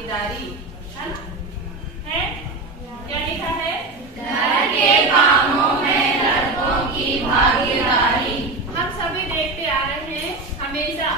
भागीदारी, है ना? है क्या लिखा है? घर के कामों में लड़कों की भागीदारी। हम सभी देखते आ रहे हैं हमेशा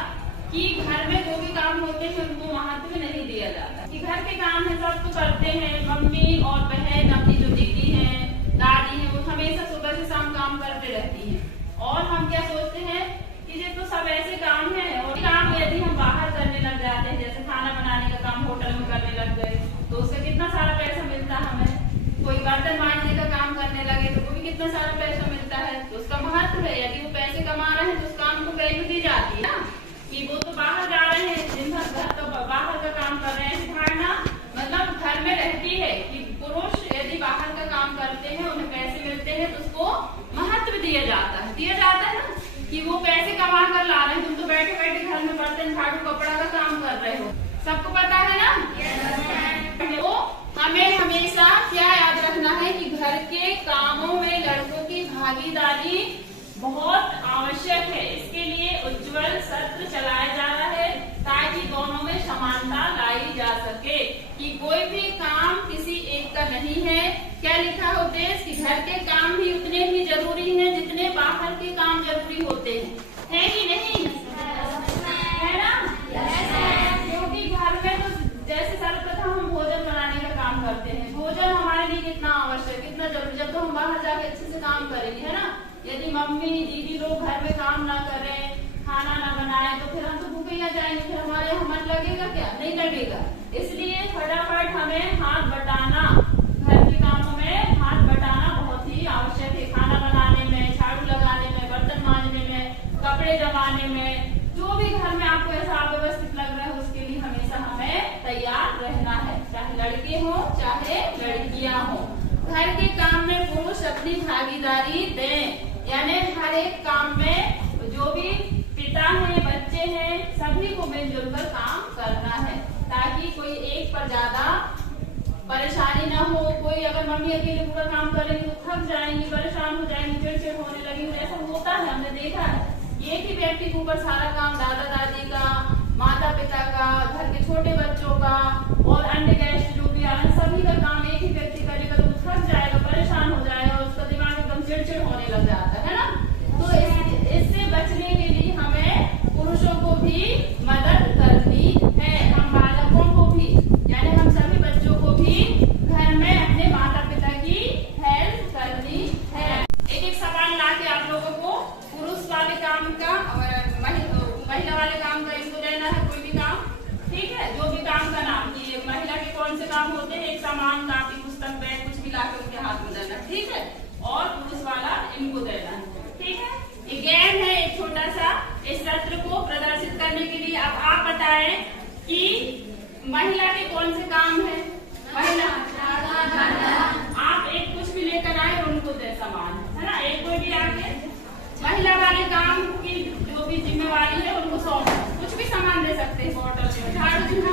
कि घर में जो भी काम होते हैं उनको महत्व नहीं दिया जाता। कि घर के काम है सब तो करते हैं, मम्मी और बहन, अपनी जो दीदी है, दादी है, वो हमेशा सुबह से शाम काम करते रहती है। और हम क्या सोचते हैं कि ये तो सब ऐसे काम है, और काम यदि हम बाहर करने लग जाते हैं, जैसे खाना बनाने का काम होटल में करने लग गए, तो उससे कितना सारा पैसा मिलता है हमें। कोई बर्तन मांजने का काम करने लगे तो वो भी कितना सारा पैसा मिलता है, तो उसका महत्व है। यदि वो पैसे कमा रहे हैं तो उस काम को वैल्यू दी जाती है ना, कि वो तो बाहर जा रहे हैं, दिन भर घर तो बाहर का काम कर रहे हैं। धारणा मतलब घर में रहती है कि पुरुष यदि बाहर का काम करते हैं, उन्हें पैसे मिलते हैं, तो उसको महत्व दिया जाता है ना, कि वो पैसे कमा कर ला रहे हैं, तुम तो बैठे बैठे घर में बर्तन झाड़ू कपड़ा का काम कर रहे हो। सबको पता है ना? तो हमें हमेशा क्या याद रखना है कि घर के कामों में लड़कों की भागीदारी बहुत आवश्यक है। इसके लिए उज्जवल सत्र चलाया जा रहा है ताकि दोनों में समानता लाई जा सके, कि कोई भी काम किसी एक का नहीं है। क्या लिखा है उद्देश्य? कि घर के काम भी उतने ही जरूरी हैं जितने बाहर के काम जरूरी होते हैं, है कि नहीं? है ना? क्योंकि घर में तो जैसे सर्वप्रथम हम भोजन बनाने का काम करते हैं, भोजन हमारे लिए कितना आवश्यक, कितना जरूरी, जब तो हम बाहर जाके अच्छे से काम करेंगे, है ना? यदि मम्मी दीदी लोग घर में काम ना करें, खाना ना बनाए, तो फिर हम तो भूखे ही जाएंगे, फिर हमारे यहाँ मन लगेगा क्या? नहीं लगेगा। इसलिए फटाफट हमें हाथ बटाना, घर के कामों में हाथ बटाना बहुत ही आवश्यक है। खाना बनाने में, झाड़ू लगाने में, बर्तन मांजने में, कपड़े जमाने में, जो भी घर में आपको ऐसा अव्यवस्थित लग रहा है, उसके लिए हमेशा हमें तैयार रहना है, चाहे लड़के हो चाहे लड़कियां हो। घर के काम में पुरुष अपनी भागीदारी दें, यानी हर एक काम में जो भी पिता है, बच्चे हैं, सभी को मिलजुल कर काम करना है, ताकि कोई एक पर ज्यादा परेशानी ना हो। कोई अगर मम्मी अकेले पूरा काम करेंगी तो थक जाएंगी, परेशान हो जाएंगी, चिड़चिड़ होने लगेंगी, ऐसा होता है, हमने देखा है। एक ही व्यक्ति के ऊपर सारा काम, दादा दादी का, माता पिता का, घर के छोटे बच्चों का और अन्य गेस्ट जो भी आ रहे हैं, सभी का काम एक ही व्यक्ति करेगा तो थक जाएगा, परेशान हो जाएगा, उसका दिमाग एकदम चिड़चिड़ होने लग जाता है ना? तो इससे बचने के लिए हमें पुरुषों को भी मदद करनी है, हम बालकों को भी, यानी हम सभी बच्चों को भी घर में अपने माता पिता की हेल्प करनी है। एक एक सवाल ला के आप लोगों को पुरुष वाले काम का और महिला वाले काम का इनको देना है, कोई भी काम, ठीक है? जो भी काम का नाम, कि महिला के कौन से काम होते हैं, एक सामान, कापी, पुस्तक, बैग, कुछ भी लाकर उनके हाथ में देना, ठीक है? और पुरुष वाला इनको देना है, ठीक है? ये गेम है एक छोटा सा, इस सत्र को प्रदर्शित करने के लिए अब आप बताएं कि महिला के कौन से काम है। महिला आप एक कुछ भी लेकर आए और उनको दे सामान, है ना? एक कोई भी आके महिला वाले काम की जो भी जिम्मेवारी है उनको सौंप, कुछ भी सामान दे सकते हैं, बॉटल, झाड़ू दे दो।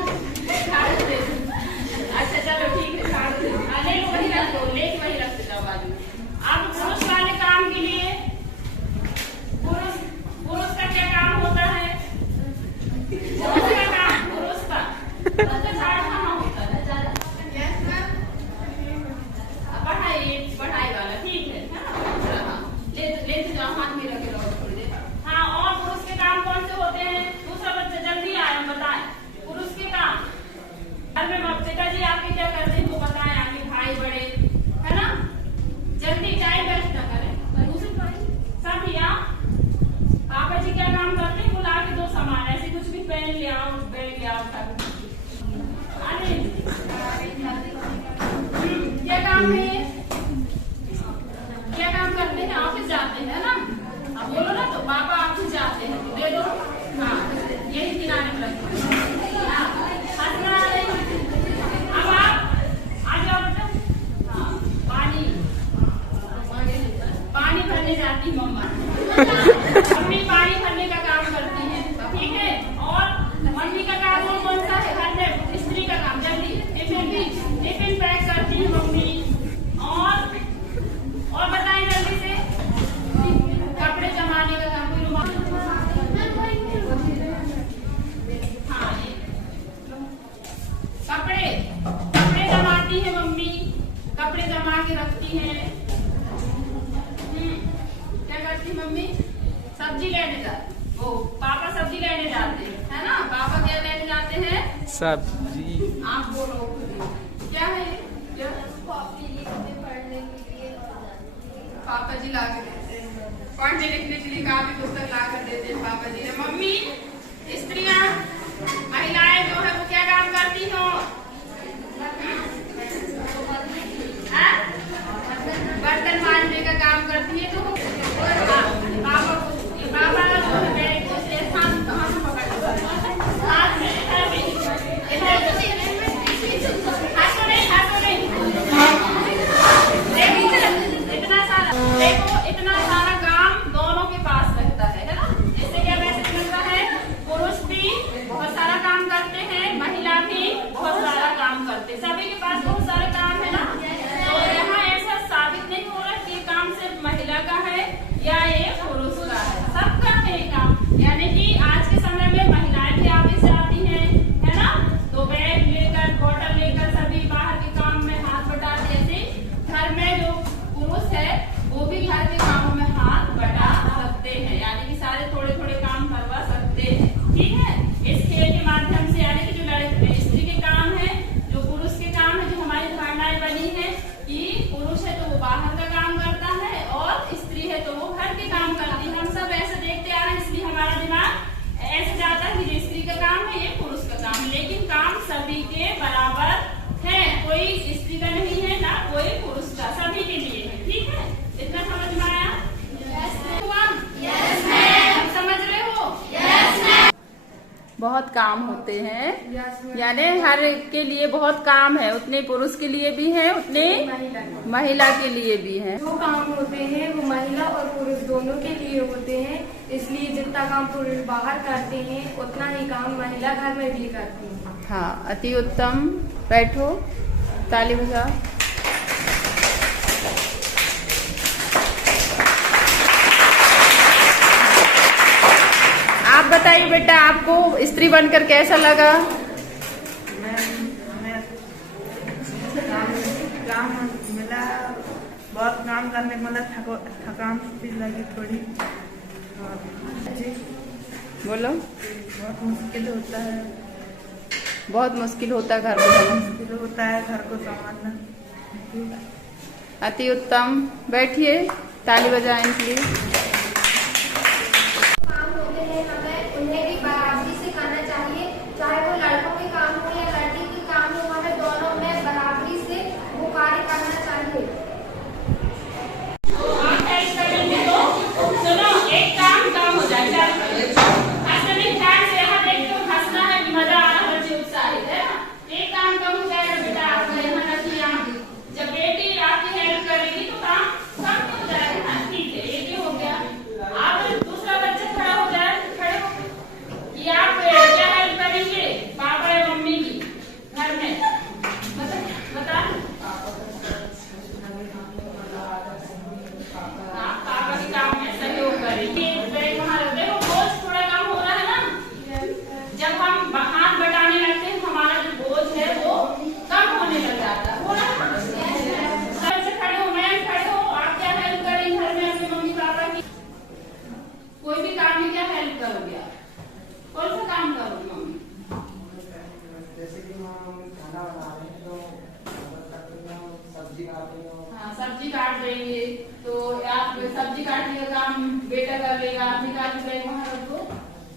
अच्छा चलो ठीक है, झाड़ू दे ले लो, वही रख दो, लेके वही रखते जाओ बाजू में। अब पुरुष वाले काम के लिए पुरुष का क्या काम होता है? पुरुष का काम, पुरुष का झाड़ू कहाँ होता है? पढ़ाई वाला, ठीक है ना? लेते जाओ, हाथ में रखे रहो थोड़ी देर। हाँ, और पुरुष के काम कौन से होते हैं? दूसरा बच्चा जल्दी आए, हम बताएं पुरुष के काम। घर में पिताजी आपके क्या करते हैं वो बताएं, आपके भाई बड़े, है ना? सब्जी। आप बोलो क्या है क्या? पापा जी ला के देते हैं, पढ़ने लिखने के लिए काफी पुस्तक ला कर देते हैं पापा जी। मम्मी, स्त्रियाँ महिलाएं जो है वो क्या काम करती हो? बर्तन मांजने का काम करती है। तो पापा जो है बैग को से हाथ कहाँ से पकड़ हाथ में इतना सारा काम दोनों के पास रहता है ना। इससे क्या मैसेज मिलता है? पुरुष भी बहुत सारा काम करते हैं, महिला भी बहुत सारा काम करते हैं, सभी के पास बहुत सारा काम है ना। तो यहाँ ऐसा साबित नहीं हो रहा कि ये काम सिर्फ महिला का है या ये पुरुष का है, सबका है काम। यानी कि आज के समय में महिलाएं भी ऑफिस जाती हैं, है ना, तो बैग लेकर बॉटल लेकर सभी बाहर के काम में हाथ बटाते। ऐसे घर में जो पुरुष है वो भी घर के कामों में हाथ बटा सकते हैं, यानी कि सारे थोड़े थोड़े काम करवा सकते हैं। ठीक है, इस खेल के माध्यम से यानी कि जो स्त्री के काम है, जो पुरुष के काम है, जो हमारी धारणाएं बनी है कि पुरुष है तो वो बाहर का काम करता है और स्त्री है तो वो घर के काम करती है। हम सब ऐसे देखते आ रहे हैं, इसलिए हमारा दिमाग ऐसे जाता है कि स्त्री का काम है ये पुरुष का काम है, लेकिन काम सभी के बराबर है, कोई स्त्री का नहीं है ना कोई पुरुष का, सभी के लिए है। ठीक है, इतना समझ में आया? Yes ma'am. समझ रहे हो? Yes ma'am. बहुत काम होते हैं, यानी हर एक के लिए बहुत काम है, उतने पुरुष के लिए भी है उतने महिला के लिए भी है। जो काम होते हैं वो महिला और पुरुष दोनों के लिए होते हैं, इसलिए जितना काम पुरुष बाहर करते हैं उतना ही काम महिला घर में भी करती है। हाँ, अति उत्तम। बैठो, ताली बजाओ। आप बताइए बेटा, आपको स्त्री बनकर कैसा लगा? काम मिला, बहुत काम करने को मिला, थकान भी लगी थोड़ी। बोलो। बहुत मुश्किल होता है, बहुत मुश्किल होता है घर को, मुश्किल होता है घर को संभालना। अति उत्तम। बैठिए, ताली बजाएं इनके लिए। काम होते हैं हमें उन्हें भी बराबरी से करना चाहिए, चाहे वो लड़कों के काम हो या लड़की के काम हो, हमें दोनों में बराबरी से वो कार्य करना चाहिए। सुनो, एक काम हो जाए, हंसना है कि मजा आ रहा, बच्चे उत्साहित है ना। एक काम कम हो जाएगा बेटा, आपका यहाँ रखिए। जब बेटी आपकी हेल्प करेगी तो काम कम हो जाएगा। ठीक है, एक ही हो गया। अब दूसरा बच्चा खड़ा हो जाए, खड़े हो कि आप क्या हेल्प करेंगे पापा या मम्मी की घर में? बता। पापा के काम में सहयोग करेंगे। वहाँ रहते हो, बोझ थोड़ा कम हो रहा है ना। जब हम हाथ बटाने लगते हैं हमारा जो बोझ है वो कम होने लग जाता है। सबसे खड़े हो, मैम खड़े हो, आप क्या हेल्प करेंगे घर में अपने मम्मी पापा की? कोई भी काम में क्या हेल्प करोगे आप? कौन सा काम करोगे मम्मी? जैसे कि हम खाना बना रहे हैं तो सब्जी काट रही हो। हाँ, सब्जी काट देंगे तो आप सब्जी काटने का काम बेटा कर लेगा, आप निकाल के बैग वहाँ रख दो,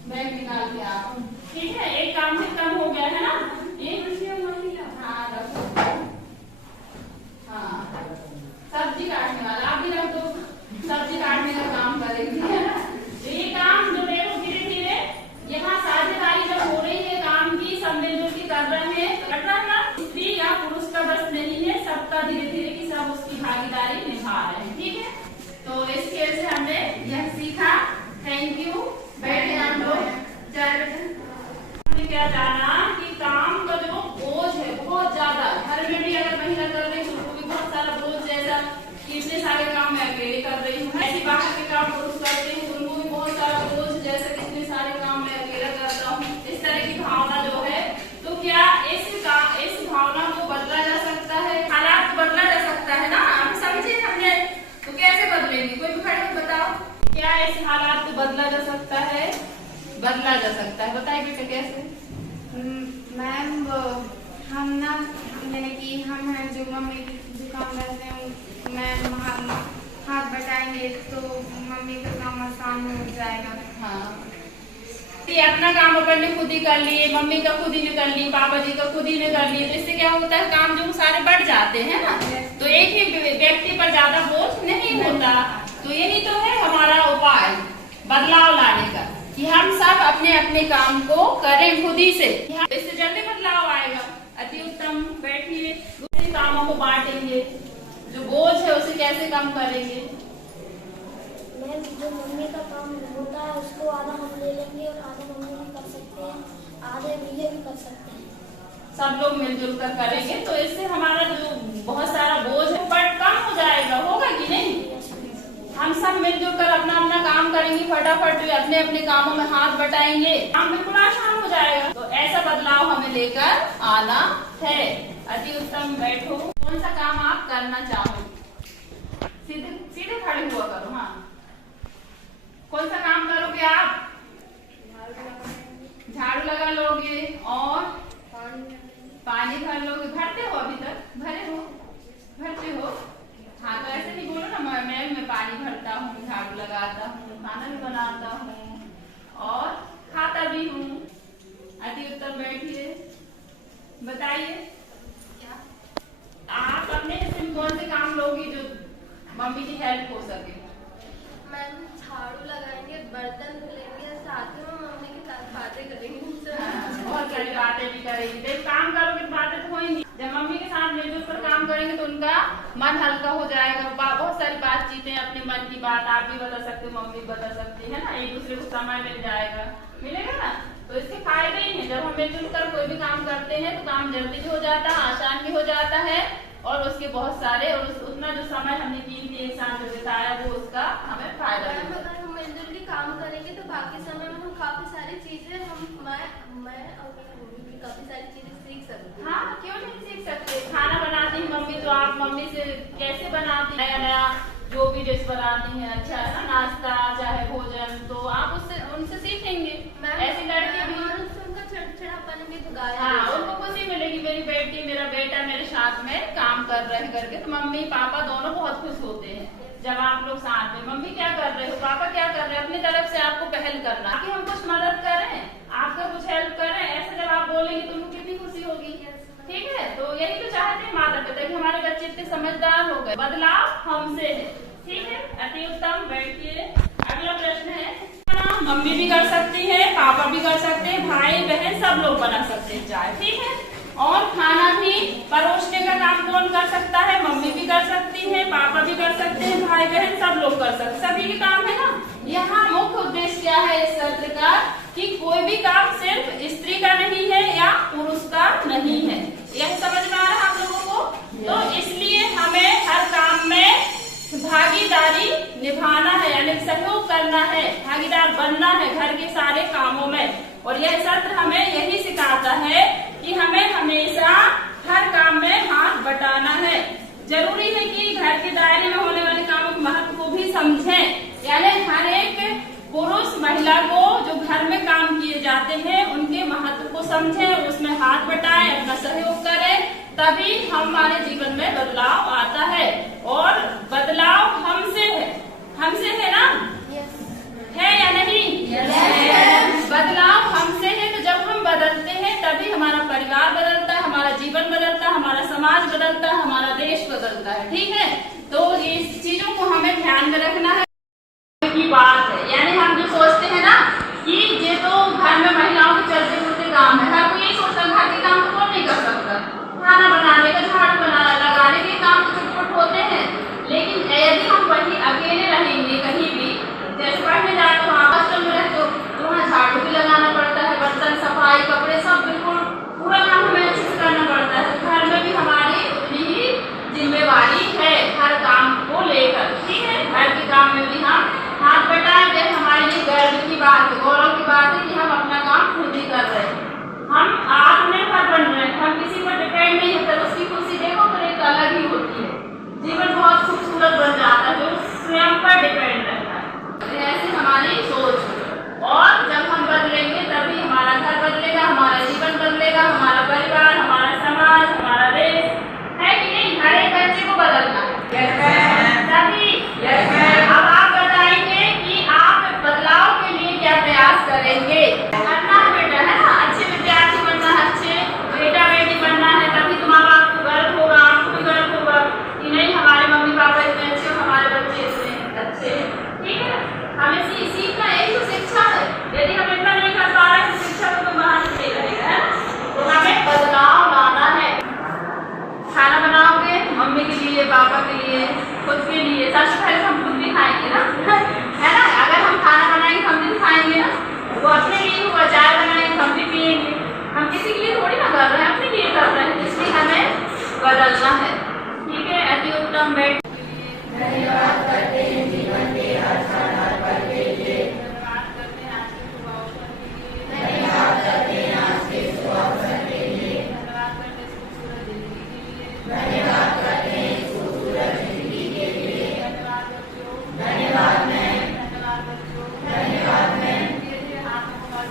बैग निकाल के आप। ठीक है, एक काम से कम हो गया है ना। एक हाँ रखो। हाँ, सब्जी काटने वाला आप भी रख दो, सब्जी काटने का काम करेंगे, है ना। तो ये काम जो देखो धीरे धीरे यहाँ साझेदारी जब हो रही है काम की, सब मिलजुल के कर रहे हैं, तो लग रहा है ना स्त्री या पुरुष का बस नहीं है, सबका धीरे धीरे की सब उसकी भागीदारी निभा रहे हैं। ठीक है, तो इस खेल से हमने यह सीखा। Thank you. बैठे हम लोग। क्या जाना कि काम का जो बोझ है बहुत ज्यादा, घर में भी अगर महिला कर रही है तो उनको भी बहुत सारा बोझ, जैसा कि इतने सारे काम मैं अकेले कर रही हूँ, ऐसे बाहर के काम पुरुष करते हैं तो उनको भी बहुत सारा बोझ, जैसे कि इतने सारे काम मैं अकेला करता हूँ, इस तरह की भावना जो है। तो क्या इस भावना को बदला जा सकता है? हालात को बदला जा सकता है ना। आप समझे हमने, तो कैसे बदलेंगे? कोई भी खड़े हो बताओ, क्या इस हालात को बदला जा सकता है? बदला जा सकता है, बताइए बेटा कैसे? मैम हम ना मैंने कि हम हैं जो मम्मी जो काम करते हैं मैम हाथ बटाएंगे तो मम्मी का काम आसान हो जाएगा। हाँ, ये अपना काम अपन ने खुद ही कर लिए, मम्मी का खुद ही ने कर ली, पापा जी का खुद ही ने कर लिए, तो इससे क्या होता है काम जो सारे बढ़ जाते हैं ना, तो एक ही व्यक्ति पर ज्यादा बोझ नहीं होता। तो यही तो है हमारा उपाय बदलाव लाने का कि हम सब अपने अपने काम को करें खुद ही से, इससे जल्दी बदलाव आएगा। अति उत्तम। बैठिए, दूसरे कामों को बांटेंगे, जो बोझ है उसे कैसे कम करेंगे। मैम जो मम्मी का काम होता है उसको आधा हम ले लेंगे और आधा मम्मी भी कर सकते हैं, आधे भैया भी कर सकते हैं। सब लोग मिलजुल कर करेंगे तो इससे हमारा जो बहुत सारा बोझ है बट कम हो जाएगा, होगा कि नहीं। हम सब मिलजुल कर अपना अपना काम करेंगे, फटाफट अपने अपने कामों में हाथ बटाएंगे, काम बिल्कुल आसान हो जाएगा। तो ऐसा बदलाव हमें लेकर आना है। अति उत्तम। बैठो। कौन सा काम आप करना चाहो, सीधे सीधे खड़े हुआ करो। हाँ, कौन सा काम करोगे आप? झाड़ू लगा लोगे और पानी भर लोगे। भरते हो, अभी तक भरे हो, भरते हो। हाँ, तो ऐसे नहीं बोलो ना मैं पानी भरता हूँ, झाड़ू लगाता हूँ, खाना भी बनाता हूँ और खाता भी हूँ। अति उत्तम। बैठिए, बताइए आप अपने हिस्से में कौन से काम लोगी जो मम्मी की हेल्प हो सके? मैम झाड़ू लगाएंगे, बर्तन धुलेंगे, साथ में मम्मी के साथ बातें करेंगे। बहुत सारी बातें भी करेंगी। देख, काम करोगे बातें तो होंगी। जब मम्मी के साथ मिलजुल कर काम करेंगे तो उनका मन हल्का हो जाएगा। बहुत सारी बातचीतें, अपने मन की बात आप भी बता सकते हो, मम्मी बता सकती है ना, एक दूसरे को समय मिल जाएगा, मिलेगा ना। तो इसके फायदे ही हैं। जब हम मिलजुल कर कोई भी काम करते हैं तो काम जल्दी भी हो जाता है, आसान भी हो जाता है और उसके बहुत सारे और उतना जो समय हमने कीमती एक साथ जो बिताया वो उसका हमें फायदा है। अगर हम मिलजुल के काम करेंगे तो बाकी समय में हम काफी सारी चीजें मैं और मम्मी भी काफी सारी चीजें सीख सकते हैं। हाँ, क्यों नहीं सीख सकते। खाना बनाती है मम्मी तो आप मम्मी से कैसे बनाती, नया नया जो भी डिश बनाती है, अच्छा है ना, नाश्ता चाहे भोजन, तो आप उससे उनसे सीखेंगे। ऐसी लड़की भी उनका चिड़चिड़ापन भी गायब। हाँ, उनको खुशी मिलेगी, मेरी बेटी मेरा बेटा मेरे साथ में काम कर रहे करके, तो मम्मी पापा दोनों बहुत खुश होते हैं जब आप लोग साथ में। मम्मी क्या कर रहे हो, पापा क्या कर रहे हैं, अपनी तरफ से आपको पहल करना कि हम कुछ मदद करें, आपका कुछ हेल्प करें, ऐसे जब आप बोलेंगे तो उनको कितनी खुशी होगी। ठीक है, तो यही तो चाहते हैं माता पिता कि हमारे बच्चे इतने समझदार हो गए। बदलाव हमसे है। ठीक है, अति उत्तम। बैठिए। अगला प्रश्न है, मम्मी भी कर सकती है, पापा भी कर सकते हैं, भाई बहन सब लोग बना सकते हैं चाय। ठीक है, और खाना भी परोसने का काम कौन कर सकता है? मम्मी भी कर सकती है, पापा भी कर सकते हैं, भाई बहन सब लोग कर सकते हैं, सभी के काम है ना। यहाँ मुख्य उद्देश्य क्या है इस सत्र का कि कोई भी काम सिर्फ स्त्री का नहीं है या पुरुष का नहीं है। यह समझ में आ रहा है आप लोगों को? तो इसलिए हमें हर काम में भागीदारी निभाना है, यानी सहयोग करना है, भागीदार बनना है घर के सारे कामों में। और यह सत्र हमें यही सिखाता है कि हमें हमेशा हर काम में हाथ बटाना है। जरूरी है कि घर के दायरे में होने वाले कामों के महत्व को भी समझें, यानी हर एक पुरुष महिला को जो घर में काम किए जाते हैं उनके महत्व को समझें, उसमें हाथ बटाएं, अपना सहयोग करें, तभी हमारे जीवन में बदलाव आता है। और बदलाव हमसे है ना? है या नहीं? बदलाव हमसे है। तो जब हम बदलते हैं तभी हमारा परिवार बदलता है, हमारा जीवन बदलता है, हमारा समाज बदलता है, हमारा देश बदलता है। ठीक है, तो इस चीजों को हमें ध्यान में रखना है की बात है। यानी हम जो सोचते हैं ना कि ये तो घर में महिलाओं के चलते फिरते काम है, हर कोई यही सोचता है घर के काम तो कौन नहीं कर सकता, खाना बनाने का, झाड़ू लगाने के काम तो छुटपुट होते हैं। लेकिन यदि हम वहीं अकेले रहेंगे कहीं भी, जैसे पढ़ने जाए तो वहाँ हॉस्टल में रहते हो तो वहाँ झाड़ू भी लगाना पड़ता है, बर्तन सफाई कपड़े सब बिल्कुल पूरा काम हमें अच्छे से करना पड़ता है। तो घर में भी हमारी उतनी ही जिम्मेवारी है हर काम को लेकर। ठीक है, घर के काम में भी हम हाथ बटाएं। हमारे लिए गर्व की बात है, गौरव की बात है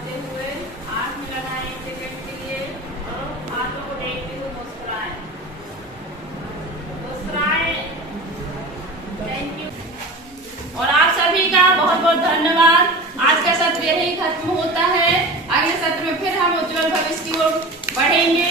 खाते हुए आंख में लगाएं 1 सेकंड के लिए और हाथों को देखते हुए मुस्कुराएं। Thank you. और आप सभी का बहुत बहुत धन्यवाद। आज का सत्र यही खत्म होता है। अगले सत्र में फिर हम उज्जवल भविष्य की ओर बढ़ेंगे।